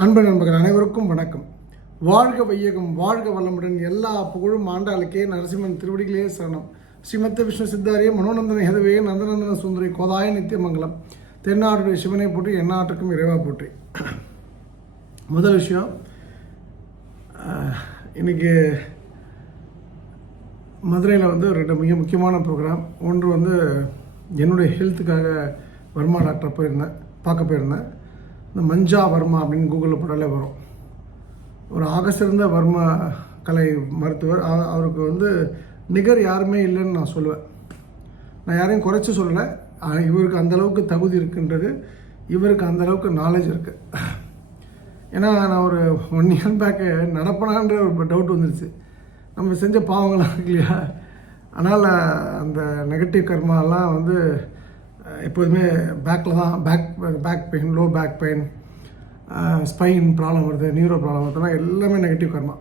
அன்பு நண்பர்கள் அனைவருக்கும் வணக்கம். வாழ்க வையகம் வாழ்க வளமுடன் எல்லா புகழும் ஆண்டாளுக்கே நரசிம்மன் திருவடிகளே சரணம். ஸ்ரீமத்த விஷ்ணு சித்தாரிய மனோநந்தன ஹெதவே நந்தநந்தன சுந்தரி கோதாய நித்தியமங்கலம். தென்னாடுடைய சிவனை போற்றி எந்நாட்டுக்கும் இறைவா போற்றி. முதல் விஷயம் ஆஹ், இன்னைக்கு மதுரையில் வந்து ரெண்டு மிக முக்கியமான ப்ரோக்ராம் ஒன்று வந்து என்னுடைய ஹெல்த்துக்காக வர்மா டாக்டர் போயிருந்தேன் பார்க்க போயிருந்தேன். இந்த மஞ்சா வர்மா அப்படின்னு கூகுளில் போட்டாலே வரும். ஒரு ஆகசிறந்த வர்ம கலை மருத்துவர். அவருக்கு வந்து நிகர் யாருமே இல்லைன்னு நான் சொல்லுவேன். நான் யாரையும் குறைச்சி சொல்லலை. இவருக்கு அந்தளவுக்கு தகுதி இருக்குன்றது இவருக்கு அந்தளவுக்கு நாலேஜ் இருக்குது ஏன்னா நான் ஒரு ஒன் இயர் பேக்கு நடப்பனான்ற ஒரு டவுட் வந்துருச்சு. நம்ம செஞ்ச பாவங்களாக இருக்கு இல்லையா? அதனால் அந்த நெகட்டிவ் கர்மாலாம் வந்து எப்போதுமே பேக்கில் தான் back back pain low back pain spine problem வருது நியூரோ ப்ராப்ளம் வருதுன்னா எல்லாமே நெகட்டிவ் கர்மா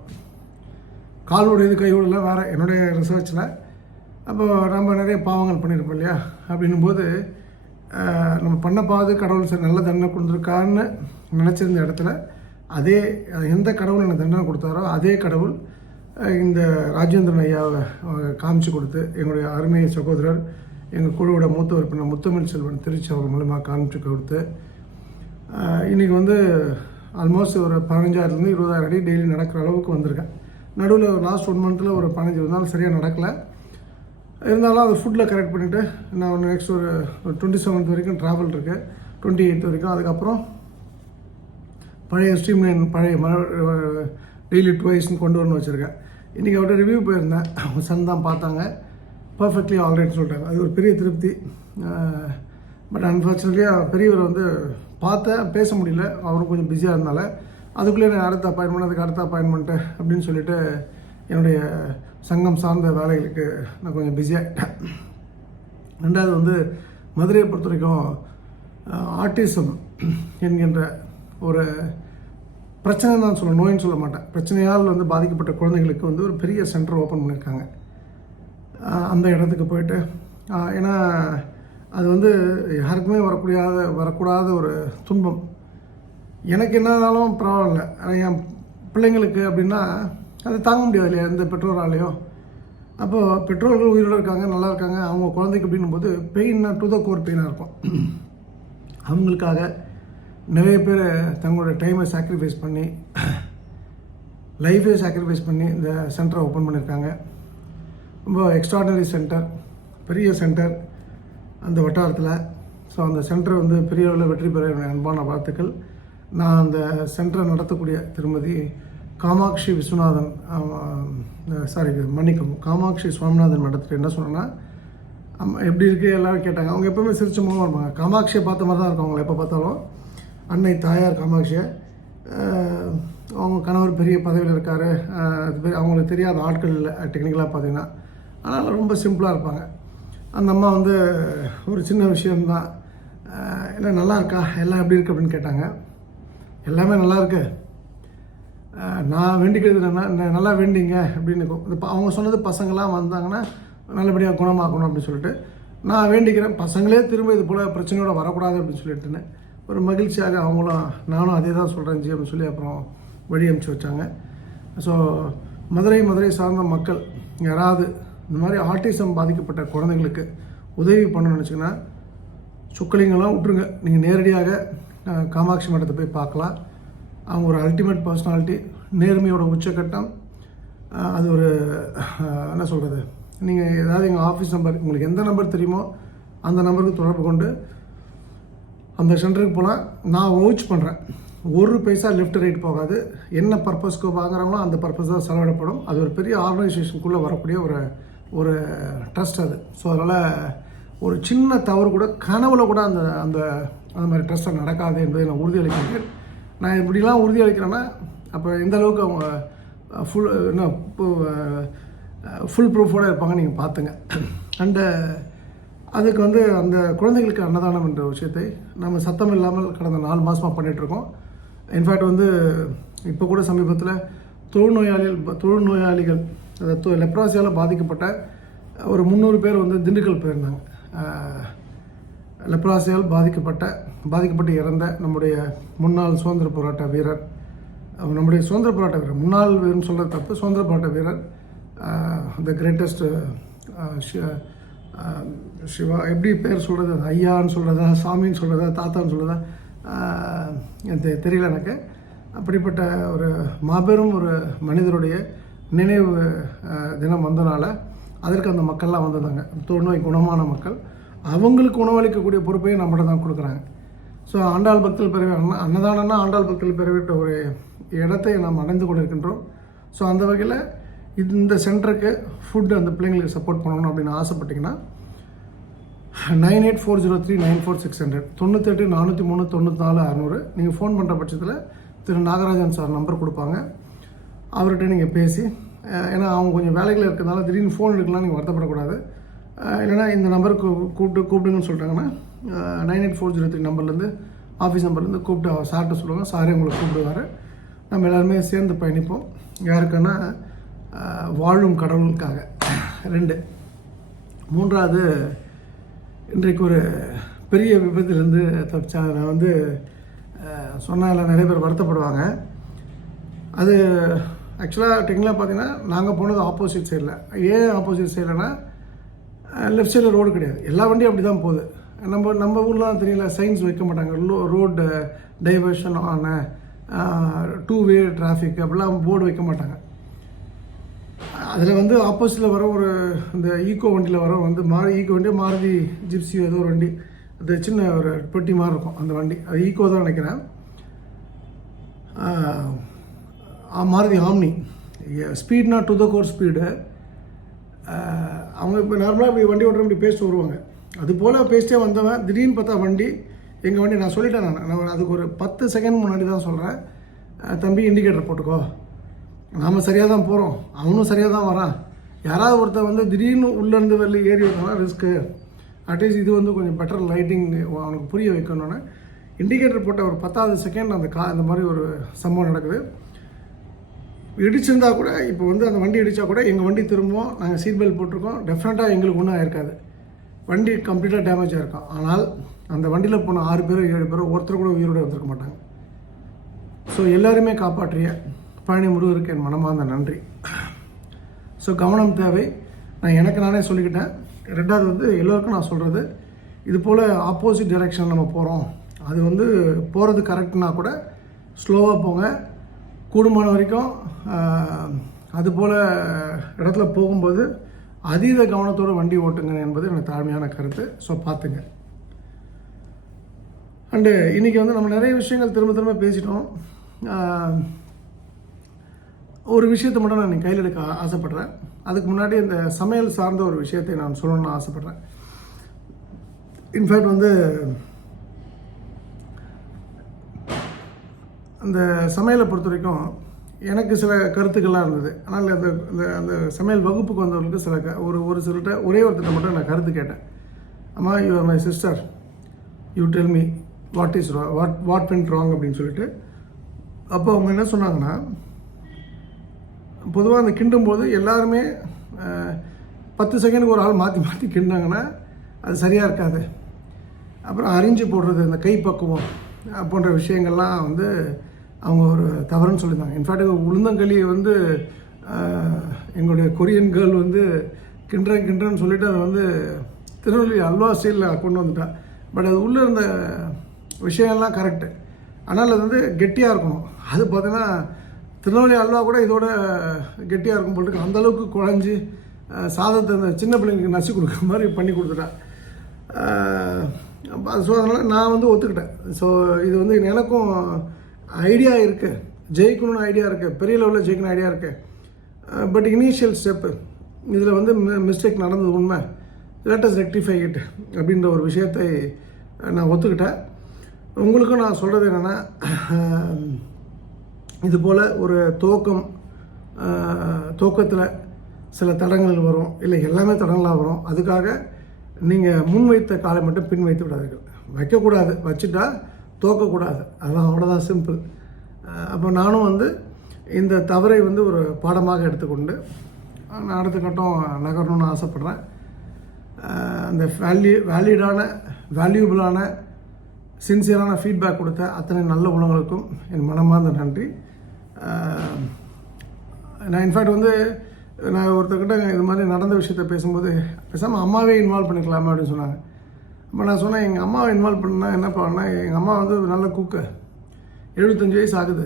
காலோடையது கையோடலாம் வேறு என்னுடைய ரிசர்ச்சில் அப்போ நம்ம நிறைய பாவங்கள் பண்ணியிருப்போம் இல்லையா? அப்படின்னும் போது நம்ம பண்ண பாது கடவுள் சரி நல்ல தண்டனை கொடுத்துருக்கான்னு நினச்சிருந்த இடத்துல அதே எந்த கடவுள் எனக்கு தண்டனை கொடுத்தாரோ அதே கடவுள் இந்த ராஜேந்திரன் ஐயாவை காமிச்சு கொடுத்து எங்களுடைய அருமை சகோதரர் எங்கள் குழுவோட மூத்த உறுப்பினர் முத்தமிழ் செல்வன் திருச்சி அவர் மூலமாக காமிச்சு கொடுத்து இன்றைக்கி வந்து ஆல்மோஸ்ட் ஒரு பதினஞ்சாயிரத்துலேருந்து இருபதாயிரம் அடி டெய்லி நடக்கிற அளவுக்கு வந்திருக்கேன். நடுவில் லாஸ்ட் ஒன் மந்த்தில் ஒரு பதினஞ்சு நாள் சரியாக நடக்கலை. இருந்தாலும் அது ஃபுட்டில் கரெக்ட் பண்ணிவிட்டு நான் ஒன்று நெக்ஸ்ட் ஒரு டுவெண்ட்டி செவன்த் வரைக்கும் ட்ராவல் இருக்குது டுவெண்ட்டி எயித் வரைக்கும். அதுக்கப்புறம் பழைய ஸ்ட்ரீம்லைன் பழைய ம டெய்லி டுவைஸ்னு கொண்டு வரணும்னு வச்சுருக்கேன். இன்றைக்கி அவர்கிட்ட ரிவ்யூ போயிருந்தேன். அவங்க சன் தான் பார்த்தாங்க. பர்ஃபெக்ட்லி ஆல்ரைட் சொல்லிட்டாங்க. அது ஒரு பெரிய திருப்தி. பட் அன்ஃபார்ச்சுனேட்லியாக பெரியவரை வந்து பார்த்தேன் பேச முடியல. அவரும் கொஞ்சம் பிஸியாக இருந்தால. அதுக்குள்ளே நான் அடுத்த அப்பாயின்மெண்ட் அதுக்கு அடுத்த அப்பாயின்மெண்ட்டு அப்படின்னு சொல்லிட்டு என்னுடைய சங்கம் சார்ந்த வேலைகளுக்கு நான் கொஞ்சம் பிஸியாகிட்டேன் ரெண்டாவது வந்து மதுரையை பொறுத்த வரைக்கும் ஆர்டிசம் என்கின்ற ஒரு பிரச்சனை தான் சொல்ல நோயின்னு சொல்ல மாட்டேன். பிரச்சனையால் வந்து பாதிக்கப்பட்ட குழந்தைகளுக்கு வந்து ஒரு பெரிய சென்டர் ஓப்பன் பண்ணியிருக்காங்க. அந்த இடத்துக்கு போயிட்டு ஏன்னா அது வந்து யாருக்குமே வரக்கூடியாத வரக்கூடாத ஒரு துன்பம். எனக்கு என்னதாலும் பரவாயில்ல. ஆனால் என் பிள்ளைங்களுக்கு அப்படின்னா அது தாங்க முடியாது இல்லையா? எந்த பெற்றோராலையும். அப்போது பெற்றோர்கள் உயிரோடு இருக்காங்க நல்லா இருக்காங்க. அவங்க குழந்தைக்கு அப்படின்னும் போது பெயின்னா டு த கோர் பெயினாக இருக்கும். அவங்களுக்காக நிறைய பேர் தங்களோட டைமை சாக்ரிஃபைஸ் பண்ணி லைஃபே சாக்ரிஃபைஸ் பண்ணி இந்த சென்டரை ஓப்பன் பண்ணியிருக்காங்க. ரொம்ப எக்ஸ்ட்ராடனரி சென்டர் பெரிய சென்டர் அந்த வட்டாரத்தில். ஸோ அந்த சென்டர் வந்து பெரிய அளவில் வெற்றி பெற என்னுடைய அன்பான வாழ்த்துக்கள். நான் அந்த சென்டரை நடத்தக்கூடிய திருமதி காமாட்சி விஸ்வநாதன் சாரி மன்னிக்கவும் காமாட்சி சுவாமிநாதன் நடத்திட்டு என்ன சொன்னேன்னா அம்மா எப்படி இருக்குது எல்லோரும் கேட்டாங்க. அவங்க எப்போவுமே சிரிச்ச முகமாக இருப்பாங்க. காமாட்சியை பார்த்த மாதிரி தான் இருக்கும் அவங்கள எப்போ பார்த்தாலும். அன்னை தாயார் காமாட்சியை. அவங்க கணவர் பெரிய பதவியில் இருக்கார். அது அவங்களுக்கு தெரியாத ஆட்கள் இல்லை. டெக்னிக்கலாக பார்த்தீங்கன்னா அதனால் ரொம்ப சிம்பிளாக இருப்பாங்க. அந்த அம்மா வந்து ஒரு சின்ன விஷயம்தான். என்ன நல்லா இருக்கா? எல்லாம் எப்படி இருக்கு அப்படின்னு கேட்டாங்க. எல்லாமே நல்லா இருக்கு. நான் வேண்டிக்கிறது என்ன நல்லா வேண்டிங்க அப்படின்னு இருக்கும். இந்த அவங்க சொன்னது பசங்களாம் வந்தாங்கன்னா நல்லபடியாக குணமாக்கணும் அப்படின்னு சொல்லிட்டு நான் வேண்டிக்கிறேன். பசங்களே திரும்ப இது போல் பிரச்சனையோட வரக்கூடாது அப்படின்னு சொல்லிட்டுன்னு ஒரு மகிழ்ச்சியாக அவங்களும் நானும் அதே தான் சொல்கிறேன் ஜி அப்படின்னு சொல்லி அப்புறம் வழி அனுப்பிச்சி வச்சாங்க. ஸோ மதுரை மதுரை சார்ந்த மக்கள் யாராவது இந்த மாதிரி ஆர்டிசம் பாதிக்கப்பட்ட குழந்தைங்களுக்கு உதவி பண்ணணும்னு நினச்சிங்கன்னா சுக்கலிங்கெல்லாம் விட்டுருங்க. நீங்கள் நேரடியாக காமாட்சி மடத்தை போய் பார்க்கலாம். அவங்க ஒரு அல்டிமேட் பர்சனாலிட்டி நேர்மையோட உச்சக்கட்டம் அது ஒரு என்ன சொல்கிறது நீங்கள் ஏதாவது எங்கள் ஆஃபீஸ் நம்பர் உங்களுக்கு எந்த நம்பர் தெரியுமோ அந்த நம்பருக்கு தொடர்பு கொண்டு அந்த சென்டருக்கு போனால் நான் வவுச் பண்ணுறேன் ஒரு பைசா லெஃப்ட் ரைட் போகாது. என்ன பர்பஸ்க்கு வாங்குறாங்களோ அந்த பர்பஸ் தான் செலவிடப்படும். அது ஒரு பெரிய ஆர்கனைசேஷனுக்குள்ளே வரக்கூடிய ஒரு ஒரு ட்ரஸ்ட் அது. ஸோ அதனால் ஒரு சின்ன தவறு கூட கனவுல கூட அந்த அந்த அந்த மாதிரி ட்ரஸ்ட்டை நடக்காது என்பதை நான் உறுதியளிக்கிறேன் நான் இப்படிலாம் உறுதியளிக்கிறேன்னா அப்போ எந்த அளவுக்கு அவங்க ஃபுல் என்ன ஃபுல் ப்ரூஃபோடு இருப்பாங்க நீங்கள் பார்த்துங்க. அண்டு அதுக்கு வந்து அந்த குழந்தைகளுக்கு அன்னதானம் என்ற விஷயத்தை நம்ம சத்தம் இல்லாமல் கடந்த நாலு மாதமாக பண்ணிகிட்ருக்கோம் இன்ஃபேக்ட் வந்து இப்போ கூட சமீபத்தில் தொழுநோயாளிகள் தொழுநோயாளிகள் அதாவது லெப்ராசியால் பாதிக்கப்பட்ட ஒரு முந்நூறு பேர் வந்து திண்டுக்கல் போயிருந்தாங்க. லெப்ராசியால் பாதிக்கப்பட்ட பாதிக்கப்பட்டு இறந்த நம்முடைய முன்னாள் சுதந்திர போராட்ட வீரர் நம்முடைய சுதந்திர போராட்ட வீரர் முன்னாள் வீரர்னு சொல்கிற தப்பு சுதந்திர போராட்ட வீரர் த கிரேட்டஸ்ட் சிவா எப்படி பேர் சொல்கிறது அது ஐயான்னு சொல்கிறதா சாமின்னு சொல்கிறதா தாத்தான்னு சொல்கிறதா தெரியல எனக்கு. அப்படிப்பட்ட ஒரு மாபெரும் ஒரு மனிதருடைய நினைவு தினம் வந்தனால அதற்கு அந்த மக்கள்லாம் வந்திருந்தாங்க. தொழுநோய் குணமான மக்கள். அவங்களுக்கு உணவளிக்கக்கூடிய பொறுப்பையும் நம்மகிட்ட தான் கொடுக்குறாங்க. ஸோ ஆண்டாள் பக்தர்கள் பிறவி அன்ன அன்னதானம்னா ஆண்டாள் பக்தர்கள் பிறவிட்ட ஒரு இடத்தை நாம் அடைந்து கொண்டிருக்கின்றோம். ஸோ அந்த வகையில் இந்த சென்டருக்கு ஃபுட் அந்த பிள்ளைங்களுக்கு சப்போர்ட் பண்ணணும் அப்படின்னு ஆசைப்பட்டிங்கன்னா nine eight four zero three nine four six hundred தொண்ணூத்தெட்டு நானூற்றி மூணு தொண்ணூற்றி நாலு அறநூறு. நீங்கள் ஃபோன் பண்ணுற பட்சத்தில் திரு நாகராஜன் சார் நம்பர் கொடுப்பாங்க. அவர்கிட்ட நீங்கள் பேசி ஏன்னா அவங்க கொஞ்சம் வேலைகள் இருக்கிறதுனால திடீர்னு ஃபோன் எடுக்கலாம் நீங்கள் வருத்தப்படக்கூடாது. இல்லைனா இல்லைன்னா இந்த நம்பருக்கு கூப்பிட்டு கூப்பிடுங்கன்னு சொல்லிட்டாங்கன்னா nine eight four zero three நம்பர்லேருந்து ஆஃபீஸ் நம்பர்லேருந்து கூப்பிட்டு அவர் சார்கிட்ட சொல்லுவாங்க. சாரே உங்களை கூப்பிடுவார். நம்ம எல்லாருமே சேர்ந்து பயணிப்போம். யாருக்குன்னா வாழும் கடவுளுக்காக. ரெண்டு. மூன்றாவது இன்றைக்கு ஒரு பெரிய விபத்திலேருந்து தப்பிச்சா நான் வந்து சொன்னால் நிறைய பேர் வருத்தப்படுவாங்க. அது ஆக்சுவலாக டெக்னிக்கலாக பார்த்தீங்கன்னா நாங்கள் போனது ஆப்போசிட் சைடில் ஏன் ஆப்போசிட் சைடில்னா லெஃப்ட் சைடில் ரோடு கிடையாது. எல்லா வண்டியும் அப்படி தான் போகுது. நம்ம நம்ம ஊர்லாம் தெரியல சைன்ஸ் வைக்க மாட்டாங்க. லோ ரோடு டைவர்ஷன் ஆன டூ வே டிராஃபிக் அப்படிலாம் போர்டு வைக்க மாட்டாங்க. அதில் வந்து ஆப்போசிட்டில் வர ஒரு இந்த ஈக்கோ வண்டியில் வர வந்து மாறு ஈக்கோ வண்டி மாருதி ஜிப்ஸி ஏதோ ஒரு வண்டி. அது சின்ன ஒரு பெட்டி மாதிரி இருக்கும் அந்த வண்டி. அது ஈக்கோ தான் நினைக்கிறேன். மாருதி ஆம்னி. ஸ்பீட்னா டு த கோர் ஸ்பீடு அவங்க இப்போ நார்மலாக இப்படி வண்டி ஓட்டுற இப்படி பேசிட்டு வருவாங்க. அது போல் பேசிட்டே வந்தவன் திடீர்னு பார்த்தா வண்டி எங்கள் வண்டி நான் சொல்லிட்டேன் நான். நான் அதுக்கு ஒரு பத்து செகண்ட் முன்னாடி தான் சொல்கிறேன் தம்பி இண்டிகேட்டர் போட்டுக்கோ. நாம் சரியாக தான் போகிறோம் அவனும் சரியாக தான் வரான். யாராவது ஒருத்தன் வந்து திடீர்னு உள்ளேருந்து வெளில ஏறி வரலாம் ரிஸ்க்கு அட்லீஸ்ட் இது வந்து கொஞ்சம் பெட்டர் லைட்டிங் அவனுக்கு புரிய வைக்கணுன்னு இண்டிகேட்டர் போட்ட ஒரு பத்தாவது செகண்ட் அந்த கா இந்த மாதிரி ஒரு சம்பவம் நடக்குது. இடிச்சிருந்தா கூட இப்போ வந்து அந்த வண்டி இடித்தா கூட எங்கள் வண்டி திரும்பவும் நாங்கள் சீட் பெல்ட் போட்டிருக்கோம். டெஃபினட்டாக எங்களுக்கு ஒன்றும் ஆயிருக்காது. வண்டி கம்ப்ளீட்டாக டேமேஜாக இருக்கும் ஆனால் அந்த வண்டியில் போன ஆறு பேரோ ஏழு பேரோ ஒருத்தர் கூட உயிரோடு வந்திருக்க மாட்டாங்க. ஸோ எல்லாருமே காப்பாற்றிய பழனி முருகருக்கு என் மனமார்ந்த நன்றி. ஸோ கவனம் தேவை. நான் எனக்கு நானே சொல்லிக்கிட்டேன். ரெண்டாவது வந்து எல்லோருக்கும் நான் சொல்கிறது இது போல் ஆப்போசிட் டைரெக்ஷன் நம்ம போகிறோம் அது வந்து போகிறது கரெக்ட்னா கூட ஸ்லோவாக போங்க. கூடுமான வரைக்கும் அதுபோல் இடத்துல போகும்போது அதீத கவனத்தோடு வண்டி ஓட்டுங்க என்பது எனக்கு தாழ்மையான கருத்து. ஸோ பார்த்துங்க. அண்டு இன்றைக்கி வந்து நம்ம நிறைய விஷயங்கள் திரும்ப திரும்ப பேசிட்டோம். ஒரு விஷயத்தை மட்டும் நான் கையில் எடுக்க ஆசைப்பட்றேன். அதுக்கு முன்னாடி இந்த சமையல் சார்ந்த ஒரு விஷயத்தை நான் சொல்லணும்னு ஆசைப்பட்றேன். இன்ஃபேக்ட் வந்து அந்த சமையலை பொறுத்த வரைக்கும் எனக்கு சில கருத்துக்கள்லாம் இருந்தது. ஆனால் அந்த அந்த அந்த சமையல் வகுப்புக்கு வந்தவர்களுக்கு சில க ஒரு ஒரு சிலர்கிட்ட ஒரே ஒருத்தர்கிட்ட மட்டும் நான் கருத்து கேட்டேன். அம்மா you are my sister you tell me what is what what went wrong அப்படின்னு சொல்லிட்டு அப்போ அவங்க என்ன சொன்னாங்கன்னா பொதுவாக அந்த கிண்டும் போது எல்லாருமே பத்து செகண்டுக்கு ஒரு ஆள் மாற்றி மாற்றி கிண்டாங்கன்னா அது சரியாக இருக்காது. அப்புறம் அரிஞ்சு போடுறது இந்த கைப்பக்குவம் பக்குவம் போன்ற விஷயங்கள்லாம் வந்து அவங்க ஒரு தவறுன்னு சொல்லியிருந்தாங்க. இன்ஃபேக்ட் உளுந்தங்களி வந்து எங்களுடைய கொரியன் கேர்ள் வந்து கிண்டுறேன் கிண்டுறேன்னு சொல்லிட்டு அதை வந்து திருநெல்வேலி அல்வா ஸ்டீலில் கொண்டு வந்துட்டான் பட் அது உள்ளே இருந்த விஷயம்லாம் கரெக்டு ஆனால் அது வந்து கெட்டியாக இருக்கணும். அது பார்த்தீங்கன்னா திருநெல்வேலி அல்வா கூட இதோட கெட்டியாக இருக்கும் போல அந்தளவுக்கு அந்த அளவுக்கு குழஞ்சி சாதத்தை அந்த சின்ன பிள்ளைங்களுக்கு நசி கொடுக்குற மாதிரி பண்ணி கொடுத்துட்டா. ஸோ அதனால் நான் வந்து ஒத்துக்கிட்டேன். ஸோ இது வந்து எனக்கும் ஐடியா இருக்குது ஜெயிக்கணும்னு ஐடியா இருக்குது பெரிய லெவலில் ஜெயிக்கணும் ஐடியா இருக்குது பட் இனிஷியல் ஸ்டெப்பு இதில் வந்து மிஸ்டேக் நடந்தது உண்மை. லேட்டஸ்ட் ரெக்டிஃபை இட் அப்படின்ற ஒரு விஷயத்தை நான் ஒத்துக்கிட்டேன். உங்களுக்கும் நான் சொல்கிறது என்னென்னா இது போல் ஒரு துவக்கம் துவக்கத்தில் சில தடங்கள் வரும். இல்லை எல்லாமே தடங்களாக வரும். அதுக்காக நீங்கள் முன் வைத்த காலை மட்டும் பின் வைத்து விடாதீர்கள். வைக்கக்கூடாது. வச்சுட்டா தோக்கக்கூடாது. அதான் அவ்வளோதான் சிம்பிள் அப்போ நானும் வந்து இந்த தவறை வந்து ஒரு பாடமாக எடுத்துக்கொண்டு நான் அடுத்த கட்டம் நகரணும்னு ஆசைப்பட்றேன். அந்த வேல்யூ வேல்யூடான வேல்யூபிளான சின்சியரான ஃபீட்பேக் கொடுத்த அத்தனை நல்ல உணவுகளுக்கும் என் மனமார்ந்த நன்றி. நான் இன்ஃபேக்ட் வந்து நான் ஒருத்தர்கிட்ட இது மாதிரி நடந்த விஷயத்த பேசும்போது பேசாமல் அம்மாவே இன்வால்வ் பண்ணிக்கலாமா அப்படின்னு சொன்னாங்க. இப்போ நான் சொன்னேன் எங்கள் அம்மாவை இன்வால்வ் பண்ணால் என்ன பண்ணால் எங்கள் அம்மா வந்து நல்ல குக்கு. எழுபத்தஞ்சு வயசு ஆகுது.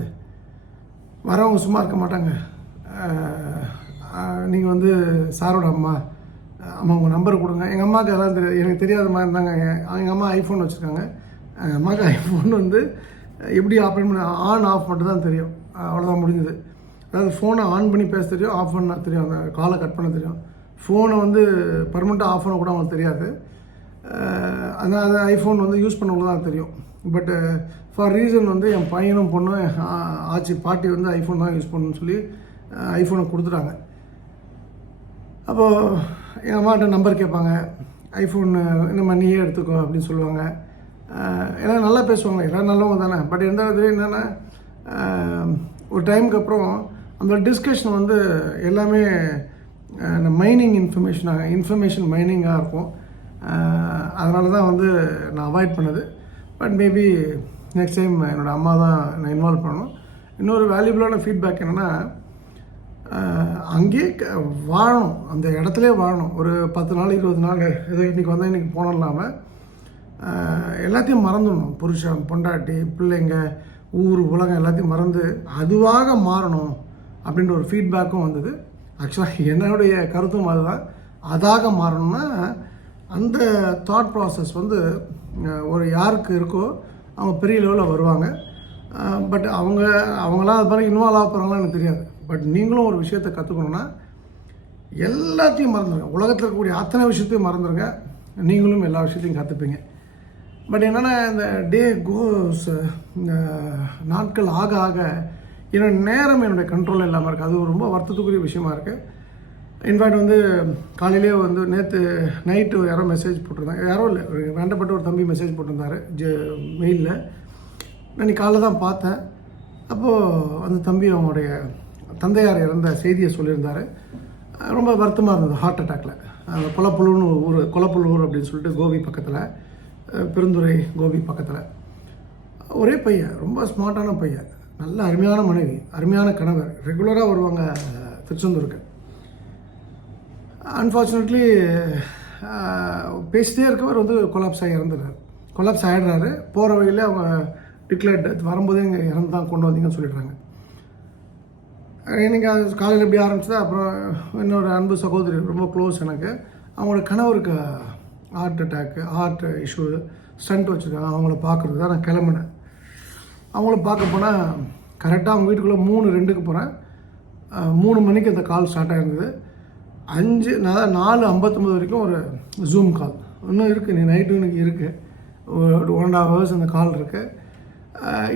வரவங்க சும்மா இருக்க மாட்டாங்க. நீங்கள் வந்து சாரோட அம்மா. அம்மா உங்கள் நம்பர் கொடுங்க. எங்கள் அம்மாவுக்கு எல்லாம் தெரியாது. எனக்கு தெரியாத மாதிரி இருந்தாங்க. எங்கள் அம்மா ஐஃபோன் வச்சுருக்காங்க. எங்கள் அம்மாவுக்கு ஐஃபோன் வந்து எப்படி ஆப்ரேட் பண்ண ஆன் ஆஃப் மட்டும் தான் தெரியும். அவ்வளோதான் முடிஞ்சது. அதாவது ஃபோனை ஆன் பண்ணி பேச தெரியும் ஆஃப் பண்ண தெரியும். அந்த காலை கட் பண்ண தெரியும். ஃபோனை வந்து பர்மனெண்ட்டாக ஆஃப் பண்ண கூட அவங்களுக்கு தெரியாது. அதான் அந்த ஐஃபோன் வந்து யூஸ் பண்ணவங்க தான் தெரியும். பட்டு ஃபார் ரீசன் வந்து என் பையனும் பொண்ணும் ஆ- ஆச்சி பாட்டி வந்து ஐஃபோன் தான் யூஸ் பண்ணணும்னு சொல்லி ஐஃபோனை கொடுத்துட்டாங்க. அப்போது எங்கள் அம்மாட்ட நம்பர் கேட்பாங்க. ஐஃபோன் இந்த நீயே எடுத்துக்கோ அப்படின்னு சொல்லுவாங்க. ஏன்னா எல்லாம் நல்லா பேசுவாங்க. எல்லாம் நல்லவங்க தானே. பட் எந்த என்னென்னா ஒரு டைமுக்கு அப்புறம் அந்த டிஸ்கஷன் வந்து எல்லாமே மைனிங் இன்ஃபர்மேஷனாக இன்ஃபர்மேஷன் மைனிங்காக இருக்கும். அதனால தான் வந்து நான் அவாய்ட் பண்ணது. பட் மேபி நெக்ஸ்ட் டைம் என்னோடய அம்மா தான் நான் இன்வால்வ் பண்ணணும். இன்னொரு வேல்யூபிளான ஃபீட்பேக் என்னென்னா அங்கேயே க- வாழணும். அந்த இடத்துலே வாழணும். ஒரு பத்து நாள் இருபது நாள் ஏதோ இன்றைக்கி வந்தால் இன்றைக்கி போனோம் இல்லாமல் எல்லாத்தையும் மறந்துடணும். புருஷன் பொண்டாட்டி பிள்ளைங்க ஊர் உலகம் எல்லாத்தையும் மறந்து அதுவாக மாறணும் அப்படின்ற ஒரு ஃபீட்பேக்கும் வந்தது. ஆக்சுவலாக என்னுடைய கருத்தும் அதுதான். அதாக மாறணும்னா அந்த தாட் ப்ராசஸ் வந்து ஒரு யாருக்கு இருக்கோ அவங்க பெரிய லெவலில் வருவாங்க. பட் அவங்க அவங்களாம் அது மாதிரி இன்வால்வ் ஆக போகிறாங்களா எனக்கு தெரியாது. பட் நீங்களும் ஒரு விஷயத்தை கற்றுக்கணுன்னா எல்லாத்தையும் மறந்துடுங்க உலகத்தில் இருக்கக்கூடிய அத்தனை விஷயத்தையும் மறந்துடுங்க நீங்களும் எல்லா விஷயத்தையும் கற்றுப்பீங்க பட் என்னென்னா இந்த டே கோஸ் இந்த நாட்கள் ஆக ஆக என்னோடய நேரம் என்னுடைய கண்ட்ரோல் இல்லாமல் இருக்குது அது ரொம்ப வருத்தத்துக்குரிய விஷயமா இருக்குது இன்ஃபேக்ட் வந்து காலையிலேயே வந்து நேற்று நைட்டு யாரோ மெசேஜ் போட்டிருந்தாங்க. யாரோ இல்லை வேண்டப்பட்ட ஒரு தம்பி மெசேஜ் போட்டிருந்தாரு ஜெ மெயிலில் நான் காலைல தான் பார்த்தேன். அப்போது அந்த தம்பி அவங்களுடைய தந்தையார் இறந்த செய்தியை சொல்லியிருந்தார். ரொம்ப வருத்தமாக இருந்தது ஹார்ட் அட்டாக்ல அந்த கொலப்புலூர்னு ஊர் கொலப்புலூர் அப்படின்னு சொல்லிட்டு கோபி பக்கத்தில் பெருந்துறை கோபி பக்கத்தில். ஒரே பையன் ரொம்ப ஸ்மார்ட்டான பையன். நல்ல அருமையான மனைவி அருமையான கணவர். ரெகுலராக வருவாங்க திருச்செந்தூருக்கு. அன்ஃபார்ச்சுனேட்லி பேசிட்டே இருக்கவர் வந்து கொலாப்ஸ் ஆகி இறந்துடுறாரு. கொலாப்ஸ் ஆகிடுறாரு போகிற வழியில் அவங்க டிக்ளேட் டெத் வரும்போதே இங்கே இறந்து தான் கொண்டு வந்தீங்கன்னு சொல்லிடுறாங்க. எனக்கு அது காலையில் எப்படி ஆரம்பிச்சது அப்புறம் இன்னொரு அன்பு சகோதரி ரொம்ப க்ளோஸ் எனக்கு. அவங்களோட கணவருக்கு heart attack heart issue stent வச்சுருக்காங்க. அவங்கள பார்க்குறது தான் நான் கிளம்புனேன். அவங்கள பார்க்க போனால் கரெக்டாக அவங்க வீட்டுக்குள்ளே மூணு ரெண்டுக்கு போகிறேன் மூணு மணிக்கு அந்த கால் ஸ்டார்ட் ஆகிருந்தது அஞ்சு நான் நாலு ஐம்பத்தொம்பது வரைக்கும் ஒரு ஜூம் கால் இன்னும் இருக்குது நீ நைட்டு எனக்கு இருக்குது ஒரு ஒன் அண்ட் ஹாஃப் ஹவர்ஸ் அந்த கால் இருக்குது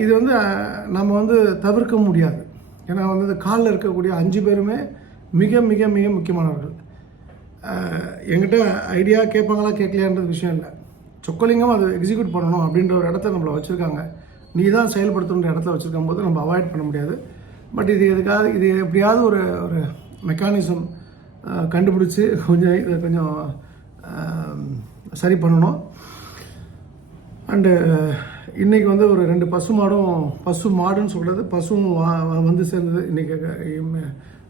இது வந்து நம்ம வந்து தவிர்க்க முடியாது. ஏன்னா வந்து இந்த காலில் இருக்கக்கூடிய அஞ்சு பேருமே மிக மிக மிக முக்கியமானவர்கள். எங்கிட்ட என்கிட்ட ஐடியா கேட்பாங்களா கேட்கலையான்றது விஷயம் இல்லை. சொக்கலிங்கம் அதை எக்ஸிக்யூட் பண்ணணும் அப்படின்ற ஒரு இடத்த நம்மளை வச்சுருக்காங்க. நீ தான் செயல்படுத்தணுன்ற இடத்துல வச்சுருக்கும் போது நம்ம அவாய்ட் பண்ண முடியாது. பட் இது எதுக்காவது இது எப்படியாவது ஒரு ஒரு மெக்கானிசம் கண்டுபிடிச்சி கொஞ்சம் இதை கொஞ்சம் சரி பண்ணணும். அண்டு இன்றைக்கி வந்து ஒரு ரெண்டு பசு மாடும் பசு மாடுன்னு சொல்கிறது பசுவும் வா- வந்து சேர்ந்தது இன்றைக்கி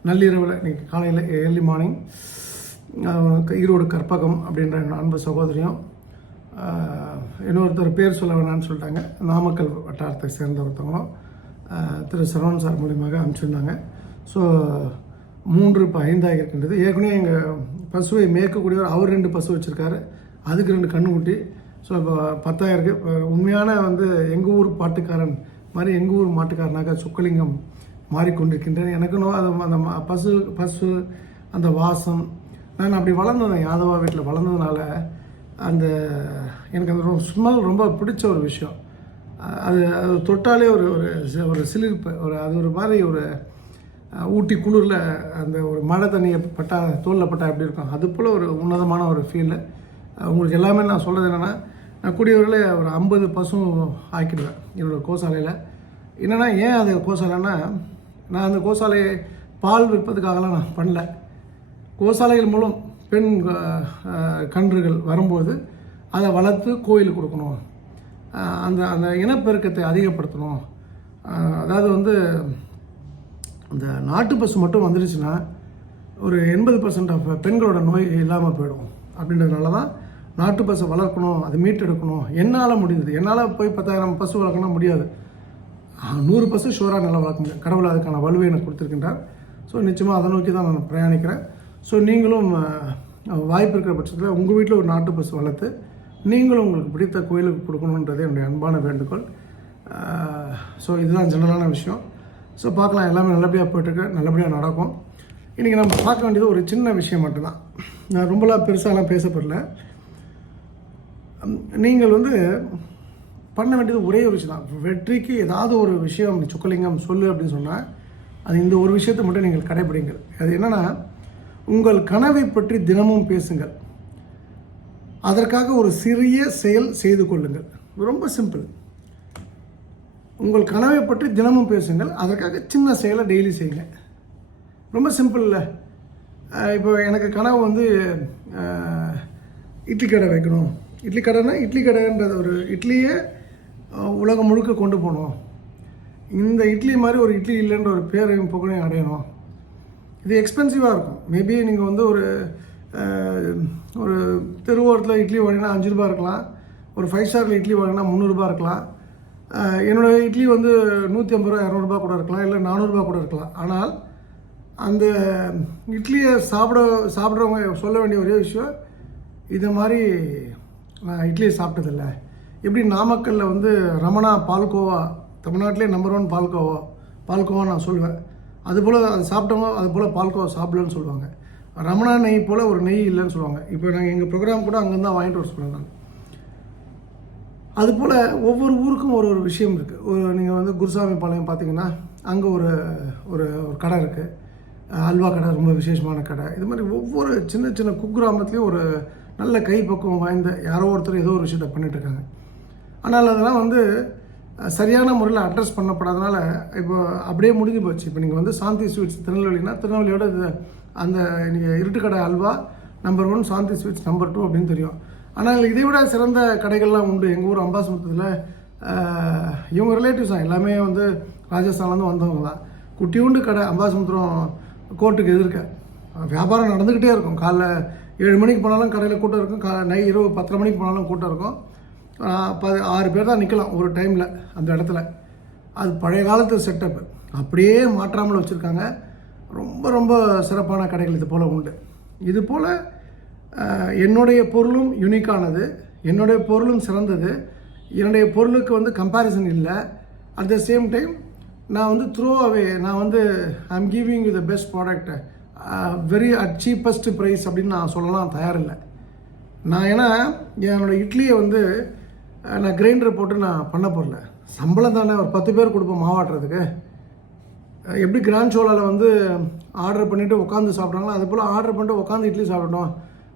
நள்ளிரவில் இன்றைக்கி காலையில் ஏர்லி மார்னிங் ஈரோடு கற்பகம் அப்படின்ற என் அன்பு சகோதரியும் இன்னொருத்தர் பேர் சொல்ல வேணான்னு சொல்லிட்டாங்க. நாமக்கல் வட்டாரத்தை சேர்ந்த ஒருத்தவங்களும் திரு சரவணன் சார் மூலியமாக அனுப்பிச்சிருந்தாங்க. ஸோ மூன்று இப்போ ஐந்தாக இருக்கின்றது. ஏற்கனவே எங்கள் பசுவை மேய்க்கக்கூடியவர் அவர் ரெண்டு பசு வச்சுருக்காரு. அதுக்கு ரெண்டு கண்ணுக்குட்டி ஸோ இப்போ பத்தாயிரம் இப்போ உண்மையான வந்து எங்கள் ஊர் பாட்டுக்காரன் மாதிரி எங்கள் ஊர் மாட்டுக்காரனாக சுக்கலிங்கம் மாறிக்கொண்டிருக்கின்றேன். எனக்குன்னு அது அந்த பசு பசு அந்த வாசம். நான் அப்படி வளர்ந்தேன் யாதவா வீட்டில் வளர்ந்ததுனால அந்த எனக்கு அந்த ஸ்மெல் ரொம்ப பிடிச்ச ஒரு விஷயம். அது அது தொட்டாலே ஒரு ஒரு ஒரு சிலிர்ப்பு. ஒரு அது ஒரு மாதிரி ஒரு ஊட்டி குளிரில் அந்த ஒரு மழை தண்ணியை பட்டா தோலில் பட்டா எப்படி இருக்கும்? அது போல் ஒரு உன்னதமான ஒரு ஃபீலு உங்களுக்கு எல்லாமே நான் சொல்கிறது என்னென்னா நான் கூடியவர்களே ஒரு ஐம்பது பசும் ஆக்கிடுவேன் என்னோடய கோசாலையில். என்னென்னா ஏன் அது கோசாலைன்னா நான் அந்த கோசாலையை பால் விற்பதுக்காகலாம் நான் பண்ணல. கோசாலைகள் மூலம் பெண் கன்றுகள் வரும்போது அதை வளர்த்து கோயிலுக்கு கொடுக்கணும். அந்த அந்த இனப்பெருக்கத்தை அதிகப்படுத்தணும். அதாவது வந்து அந்த நாட்டு பசு மட்டும் வந்துடுச்சுன்னா ஒரு எண்பது பர்சன்ட் ஆஃப் பெண்களோட நோய் இல்லாமல் போயிடும். அப்படின்றதுனால தான் நாட்டு பசு வளர்க்கணும் அதை மீட்டெடுக்கணும். என்னால் முடிந்தது என்னால் போய் பத்தாயிரம் பசு வளர்க்கணும் முடியாது. நூறு பசு ஷோராக நல்லா வளர்க்க முடியும். கடவுள் அதுக்கான வலுவை எனக்கு கொடுத்துருக்கின்றார். ஸோ நிச்சயமாக அதை நோக்கி தான் நான் பிரயாணிக்கிறேன். ஸோ நீங்களும் வாய்ப்பு இருக்கிற பட்சத்தில் உங்கள் வீட்டில் ஒரு நாட்டு பசு வளர்த்து நீங்களும் உங்களுக்கு பிடித்த கோயிலுக்கு கொடுக்கணுன்றது என்னுடைய அன்பான வேண்டுகோள். ஸோ இதுதான் ஜெனரலான விஷயம். ஸோ பார்க்கலாம். எல்லாமே நல்லபடியாக போயிட்டுருக்கு. நல்லபடியாக நடக்கும். இன்றைக்கி நம்ம பார்க்க வேண்டியது ஒரு சின்ன விஷயம் மட்டும்தான். நான் ரொம்பலாம் பெருசாலாம் பேசப்படல. நீங்கள் வந்து பண்ண வேண்டியது ஒரே ஒரு விஷயம் தான் வெற்றிக்கு ஏதாவது ஒரு விஷயம் நீ சுக்கலிங்கம் சொல்லு அப்படின்னு சொன்னால் அது இந்த ஒரு விஷயத்தை மட்டும் நீங்கள் கடைபிடிங்கள் அது என்னென்னா உங்கள் கனவை பற்றி தினமும் பேசுங்கள். அதற்காக ஒரு சிறிய செயல் செய்து கொள்ளுங்கள். ரொம்ப சிம்பிள். உங்கள் கனவை பற்றி தினமும் பேசுங்கள். அதற்காக சின்ன செயலை டெய்லி செய்யுங்க ரொம்ப சிம்பிளில் இப்போ எனக்கு கனவு வந்து இட்லி கடை வைக்கணும். இட்லி கடைனா இட்லி கடைன்றது ஒரு இட்லியே உலகம் முழுக்க கொண்டு போகணும். இந்த இட்லி மாதிரி ஒரு இட்லி இல்லைன்ற ஒரு பேரையும் புகழையும் அடையணும். இது எக்ஸ்பென்சிவாக இருக்கும். மேபி நீங்கள் வந்து ஒரு ஒரு தெருவோரத்தில் இட்லி வாங்கினா அஞ்சு ரூபா இருக்கலாம். ஒரு ஃபைவ் ஸ்டாரில் இட்லி வாங்கினா முந்நூறுரூபா இருக்கலாம். என்னோடய இட்லி வந்து நூற்றி ஐம்பது ரூபா இரநூறுபா கூட இருக்கலாம் இல்லை நானூறுரூபா கூட இருக்கலாம். ஆனால் அந்த இட்லியை சாப்பிட சாப்பிட்றவங்க சொல்ல வேண்டிய ஒரே விஷயம் இதை மாதிரி நான் இட்லியை சாப்பிட்டதில்ல. எப்படி நாமக்கல்லில் வந்து ரமணா பால்கோவா தமிழ்நாட்டிலே நம்பர் ஒன் பால்கோவா பால்கோவா நான் சொல்லுவேன் அதுபோல் அது சாப்பிட்டவங்க அது போல் பால்கோவா சாப்பிடலன்னு சொல்லுவாங்க. ரமணா நெய் போல் ஒரு நெய் இல்லைன்னு சொல்லுவாங்க. இப்போ நாங்கள் எங்கள் ப்ரோக்ராம் கூட அங்கேருந்து தான் வாங்கிட்டு வர சொல்லுவேன் நான். அதுபோல் ஒவ்வொரு ஊருக்கும் ஒரு ஒரு விஷயம் இருக்குது ஒரு நீங்கள் வந்து குருசாமி பாளையம் பார்த்தீங்கன்னா அங்கே ஒரு ஒரு ஒரு கடை இருக்குது அல்வா கடை ரொம்ப விசேஷமான கடை. இது மாதிரி ஒவ்வொரு சின்ன சின்ன குக்கிராமத்துலேயும் ஒரு நல்ல கைப்பக்குவம் வாய்ந்த யாரோ ஒருத்தர் ஏதோ ஒரு விஷயத்த பண்ணிகிட்ருக்காங்க இருக்காங்க ஆனால் அதெல்லாம் வந்து சரியான முறையில் அட்ரஸ் பண்ணப்படாதனால இப்போ அப்படியே முடிஞ்சு போச்சு. இப்போ நீங்கள் வந்து சாந்தி ஸ்வீட்ஸ் திருநெல்வேலினா திருநெல்வேலியோட இது அந்த நீங்கள் Iruttukadai halwa number one Shanti sweets number two அப்படின்னு தெரியும். ஆனால் இதை விட சிறந்த கடைகள்லாம் உண்டு. எங்கள் ஊர் அம்பாசமுத்திரத்தில் இவங்க ரிலேட்டிவ்ஸ் தான் எல்லாமே வந்து ராஜஸ்தான்லேருந்து வந்தவங்க தான். குட்டியூண்டு கடை அம்பாசமுத்திரம் கோர்ட்டுக்கு எதிர்க்க. வியாபாரம் நடந்துக்கிட்டே இருக்கும். காலைல ஏழு மணிக்கு போனாலும் கடையில் கூட்டம் இருக்கும். கா நை இரவு பத்தரை மணிக்கு போனாலும் கூட்டம் இருக்கும். ப ஆறு பேர் தான் நிற்கலாம் ஒரு டைமில் அந்த இடத்துல. அது பழைய காலத்து செட்டப் அப்படியே மாற்றாமல் வச்சுருக்காங்க. ரொம்ப ரொம்ப சிறப்பான கடைகள் இது போல் உண்டு. இது போல் என்னுடைய பொருளும் யூனிக்கானது என்னுடைய பொருளும் சிறந்தது. என்னுடைய பொருளுக்கு வந்து கம்பேரிசன் இல்லை. அட் த சேம் டைம் நான் வந்து த்ரோ அவே நான் வந்து I am giving you the best product very at cheapest price அப்படின்னு நான் சொல்லலாம் தயாரில்லை நான் ஏன்னா என்னோட இட்லியை வந்து நான் கிரைண்டர் போட்டு நான் பண்ண போடல சம்பளம் தானே ஒரு பத்து பேர் கொடுப்போம் மாவாட்டுறதுக்கு எப்படி கிராண்ட் சோலாவில் வந்து ஆர்டர் பண்ணிவிட்டு உட்காந்து சாப்பிட்றாங்களோ அது போல் ஆர்டர் பண்ணிட்டு உட்காந்து இட்லி சாப்பிடணும்.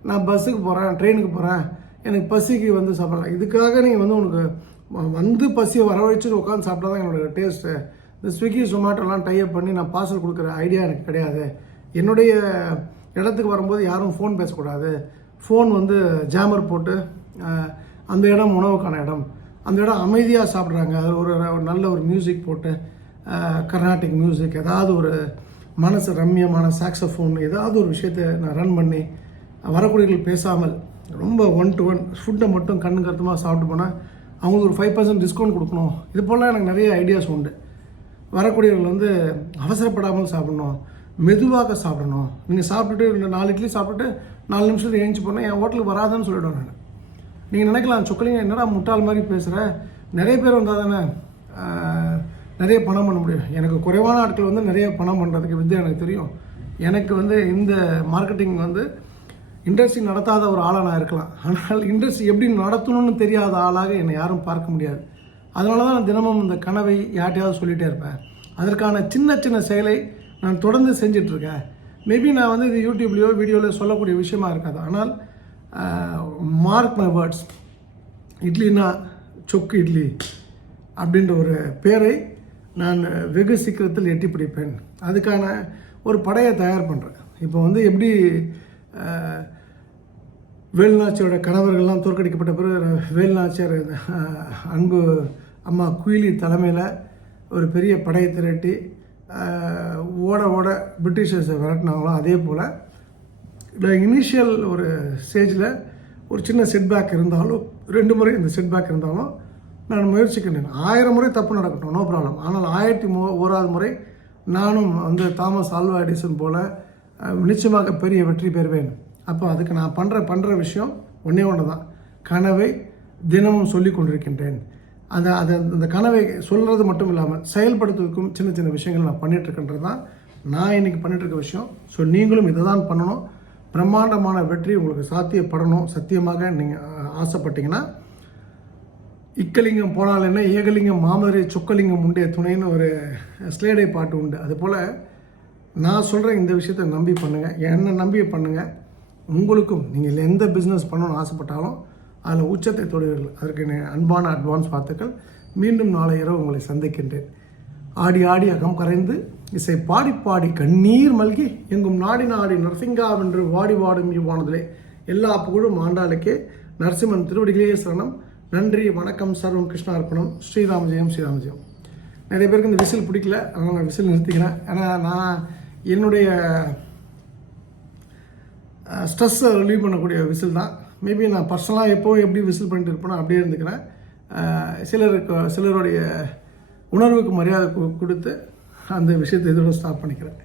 நான் பஸ்ஸுக்கு போகிறேன் ட்ரெயினுக்கு போகிறேன் எனக்கு பசிக்கு வந்து சாப்பிட்லாம் இதுக்காக நீங்கள் வந்து உனக்கு வந்து பசியை வரவழைச்சிட்டு உட்காந்து சாப்பிட்டா தான் என்னோட டேஸ்ட்டு இந்த ஸ்விக்கி ஜொமேட்டோலாம் டைப் பண்ணி நான் பார்சல் கொடுக்குற ஐடியா எனக்கு கிடையாது. என்னுடைய இடத்துக்கு வரும்போது யாரும் ஃபோன் பேசக்கூடாது. ஃபோன் வந்து ஜாமர் போட்டு அந்த இடம் உணவுக்கான இடம். அந்த இடம் அமைதியாக சாப்பிட்றாங்க. அது ஒரு ஒரு நல்ல ஒரு மியூசிக் போட்டு கர்நாடிக் மியூசிக் ஏதாவது ஒரு மனசு ரம்மியமான சாக்ஸோஃபோன் ஏதாவது ஒரு விஷயத்தை நான் ரன் பண்ணி வரக்கூடியவர்கள் பேசாமல் ரொம்ப ஒன் டு ஒன் ஃபுட்டை மட்டும் கண்ணு கருத்துமாக சாப்பிட்டு போனால் அவங்களுக்கு ஒரு ஃபைவ் பர்சன்ட் டிஸ்கவுண்ட் கொடுக்கணும். இது போல் எனக்கு நிறைய ஐடியாஸ் உண்டு. வரக்கூடியவர்கள் வந்து அவசரப்படாமல் சாப்பிடணும். மெதுவாக சாப்பிடணும். நீங்கள் சாப்பிட்டுட்டு ரெண்டு நாலு இட்லி சாப்பிட்டுட்டு நாலு நிமிஷத்தில் ஏஞ்சி போனால் என் ஹோட்டலுக்கு வராதுன்னு சொல்லிவிடுவேன் நான். நீங்கள் நினைக்கலாம் சொக்கலிங்க என்னடா முட்டாள் மாதிரி பேசுகிற நிறைய பேர் வந்தால் தானே நிறைய பணம் பண்ண முடியும். எனக்கு குறைவான ஆட்கள் வந்து நிறைய பணம் பண்ணுறதுக்கு வித்தியா எனக்கு தெரியும். எனக்கு வந்து இந்த மார்க்கெட்டிங் வந்து இண்டஸ்ட்ரி நடத்தாத ஒரு ஆளாக நான் இருக்கலாம். ஆனால் இண்டஸ்ட்ரி எப்படி நடத்தணும்னு தெரியாத ஆளாக என்னை யாரும் பார்க்க முடியாது. அதனால தான் நான் தினமும் இந்த கனவை யார்ட்டையாவது சொல்லிகிட்டே இருப்பேன். அதற்கான சின்ன சின்ன செயலை நான் தொடர்ந்து செஞ்சிட்ருக்கேன் மேபி நான் வந்து இது யூடியூப்லேயோ வீடியோலையோ சொல்லக்கூடிய விஷயமா இருக்காது. ஆனால் மார்க் மை வேர்ட்ஸ் இட்லினா சொக்கு இட்லி அப்படின்ற ஒரு பேரை நான் வெகு சீக்கிரத்தில் எட்டி பிடிப்பேன். அதுக்கான ஒரு படையை தயார் பண்ணுறேன் இப்போ வந்து எப்படி வேலுநாச்சியோட கணவர்கள்லாம் தோற்கடிக்கப்பட்ட பிறகு வேலுநாச்சியார் அன்பு அம்மா குயிலி தலைமையில் ஒரு பெரிய படையை திரட்டி ஓட ஓட பிரிட்டிஷர்ஸை விரட்டினாங்களோ அதே போல் இனிஷியல் ஒரு ஸ்டேஜில் ஒரு சின்ன செட்பேக் இருந்தாலும் ரெண்டு முறை இந்த செட்பேக் இருந்தாலும் நான் முயற்சிக்கின்றேன். ஆயிரம் முறை தப்பு நடக்கட்டும் நோ ப்ராப்ளம் ஆனால் ஆயிரத்தி மோ ஓராவது முறை நானும் வந்து தாமஸ் ஆல்வா எடிசன் போல் நிச்சயமாக பெரிய வெற்றி பெறுவேன். அப்போ அதுக்கு நான் பண்ணுற பண்ணுற விஷயம் ஒன்றே ஒன்று தான் கனவை தினமும் சொல்லி கொண்டிருக்கின்றேன். அந்த அதை அந்த கனவை சொல்கிறது மட்டும் இல்லாமல் செயல்படுத்துவதற்கும் சின்ன சின்ன விஷயங்கள் நான் பண்ணிட்டு தான் நான் இன்னைக்கு பண்ணிகிட்ருக்க விஷயம். ஸோ நீங்களும் இதை தான் பண்ணணும். பிரம்மாண்டமான வெற்றி உங்களுக்கு சாத்தியப்படணும். சத்தியமாக நீங்கள் ஆசைப்பட்டீங்கன்னா இக்கலிங்கம் போனால் என்ன? ஏகலிங்கம் மாமதுரை சொக்கலிங்கம் உண்டே துணைன்னு ஒரு ஸ்லேடை பாட்டு உண்டு. அதுபோல் நான் சொல்கிற இந்த விஷயத்தை நம்பி பண்ணுங்கள் என்னை நம்பி பண்ணுங்கள் உங்களுக்கும் நீங்கள் எந்த பிஸ்னஸ் பண்ணணும்னு ஆசைப்பட்டாலும் அதில் உச்சத்தை தொடுவீர்கள் அதற்கு அன்பான அட்வான்ஸ் வாழ்த்துக்கள். மீண்டும் நாளை இரவு உங்களை சந்திக்கின்றேன். ஆடி ஆடி அகம் கரைந்து இசை பாடி பாடி கண்ணீர் மல்கி எங்கும் நாடி நாடி நரசிங்காவென்று வாடி வாடும் இவ்வானதிலே எல்லா புகழும் ஆண்டாளுக்கே. நரசிம்மன் திருவடிகளே சரணம். நன்றி வணக்கம் சர்வம் கிருஷ்ணார்ப்பணம். ஸ்ரீராம ஜெயம் ஸ்ரீராம ஜெயம். நிறைய பேருக்கு இந்த விசில் பிடிக்கல. அதனால் நான் விசில் நிறுத்திக்கிறேன். ஏன்னா நான் என்னுடைய ஸ்ட்ரெஸ்ஸை ரிலீவ் பண்ணக்கூடிய விசில் தான். மேபி நான் பர்சனலாக எப்போ எப்படி விசில் பண்ணிட்டு இருப்பேனோ அப்படியே இருந்துக்கிறேன். சிலருக்கு சிலருடைய உணர்வுக்கு மரியாதை கொடுத்து அந்த விஷயத்தை இதோட ஸ்டாப் பண்ணிக்கிறேன்.